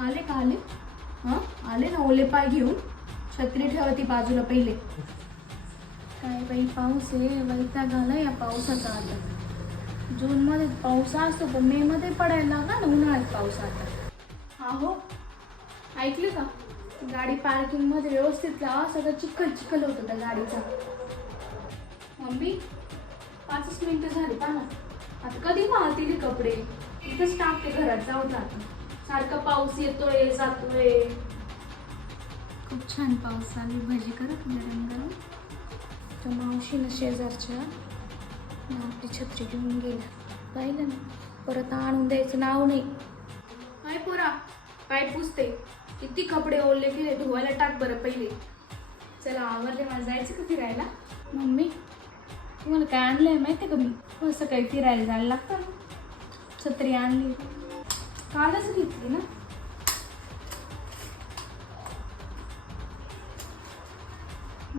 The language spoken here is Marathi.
आले का आले? हां आले ना ओले पाय घेऊन. छत्री ठेवा ती बाजूला पहिले. काय बाई पाऊस आहे, वैताग आला या पावसाचा आता. जूनमध्ये पाऊस असतो पण मे मध्ये पडायला लागला ना उन्हाळ्यात पाऊस आता. हा हो ऐकलं का? गाडी पार्किंग मध्ये व्यवस्थित लावा, सगळं चिखल चिखल होतं त्या गाडीचा. मम्मी 5 मिनिटं झाली पहा ना. आता कधी वाहतील कपडे? इथंच टाकते घरात जाऊ आता. सारखा पाऊस येतोय जातोय. खूप छान पाऊस चालू. भजी करत गरम गरम. तर मावशीनं शेजारच्या आपली छत्री घेऊन गेल्या. पाहिलं ना, परत आणून द्यायचं नाव नाही. काय पोरा काय पुसते? किती कपडे ओढले गेले, धुवायला टाक बरं पहिले. चला आवरले, मला जायचं का फिरायला? मम्मी तुम्हाला काय आणलंय माहिती का? मी असं काही फिरायला जायला लागतं ना. छत्री आणली कालच घेतली ना.